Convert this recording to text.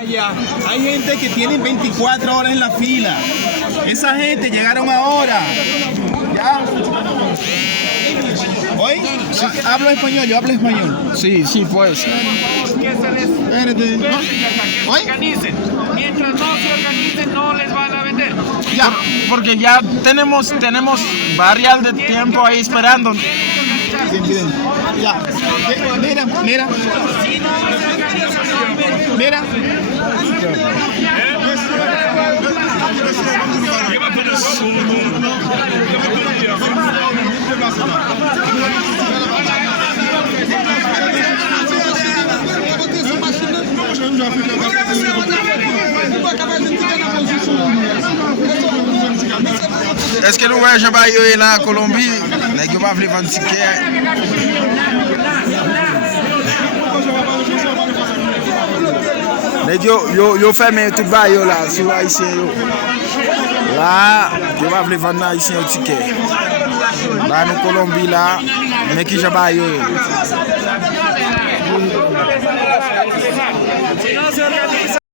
Allá hay gente que tiene 24 horas en la fila. Esa gente llegaron ahora. ¿Ya? ¿Hoy? Sí. Hablo español, yo hablo español. Sí, sí, pues. Que se les Espérate. ¿Hoy? organicen. Mientras no se organicen, no les van a vender. Ya. Porque ya tenemos varias de tiempo ahí esperando. Bien, bien. Ya. Mira, mira. Mira. Est-ce que nous voyons jamais eu la Colombie? Les gars va vendre ticket. Les gars yo fermé tout bas yo là, sur haïtien yo. Là, yo va vendre haïtien au ticket. Là nous Colombie là, mais qui jamais yo. Si no se organizan,